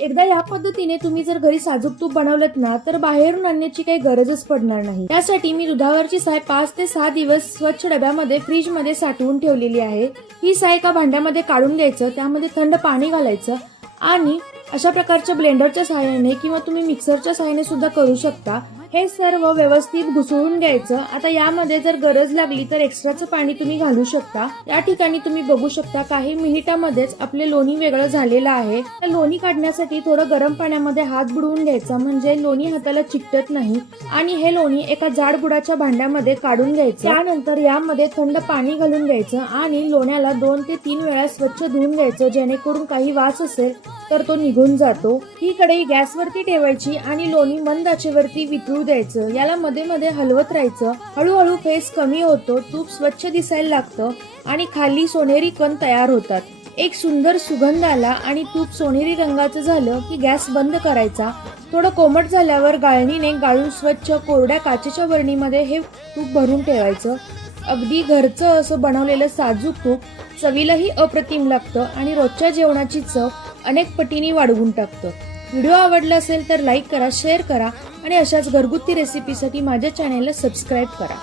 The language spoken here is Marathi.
एकदा या पद्धतीने तुम्ही जर घरी साजूक तूप बनवलत ना तर बाहेरून आणण्याची काही गरजच पडणार नाही। त्यासाठी मी दुधावरची साय 5 ते 6 दिवस स्वच्छ डब्यामध्ये फ्रीज मध्ये साठवून ठेवलेली आहे। ही साय एका भांड्यामध्ये काढून घ्यायचं, त्यामध्ये थंड पाणी घालायचं आणि अशा प्रकारच्या ब्लेंडरच्या सहाय्याने किंवा तुम्ही मिक्सरच्या सहाय्याने सुद्धा करू शकता। हे सर्व व्यवस्थित घुसळून घ्यायचं। आता यामध्ये जर गरज लागली तर एक्स्ट्राचं पाणी तुम्ही घालू शकता। या ठिकाणी तुम्ही बघू शकता काही मिनिटांमध्येच आपले लोणी वेगळं झालेलं आहे। लोणी काढण्यासाठी थोडं गरम पाण्यामध्ये हात बुडवून घ्यायचा, म्हणजे लोणी हाताला चिकटत नाही आणि हे लोणी एका जाड बुडाच्या भांड्यामध्ये काढून घ्यायचं। त्यानंतर यामध्ये थंड पाणी घालून घ्यायचं आणि लोण्याला 2 ते 3 वेळा स्वच्छ धुवून घ्यायचं, जेणेकरून काही वास असेल तर तो निघून जातो। ही कढई गॅसवरती ठेवायची आणि लोणी मंद आचेवरती वितळू द्यायचं। याला मध्ये मध्ये हलवत राहायचं। हळूहळू फेस कमी होतो, तूप स्वच्छ दिसायला लागतं आणि खाली सोनेरी कण तयार होतात। एक सुंदर सुगंध आला आणि तूप सोनेरी रंगाचं झालं की गॅस बंद करायचा। थोडं कोमट झाल्यावर गाळणीने गाळून स्वच्छ कोरड्या काचेच्या बरणीमध्ये हे तूप भरून ठेवायचं। अगदी घरचं असं बनवलेलं साजूक तूप चवीलाही अप्रतिम लागतं आणि रोजच्या जेवणाची चव अनेक पटीने वाढवून टाकतं। व्हिडिओ आवडला असेल तर लाईक करा, शेअर करा आणि अशाच घरगुती रेसिपीसाठी माझ्या चॅनेलला सबस्क्राईब करा।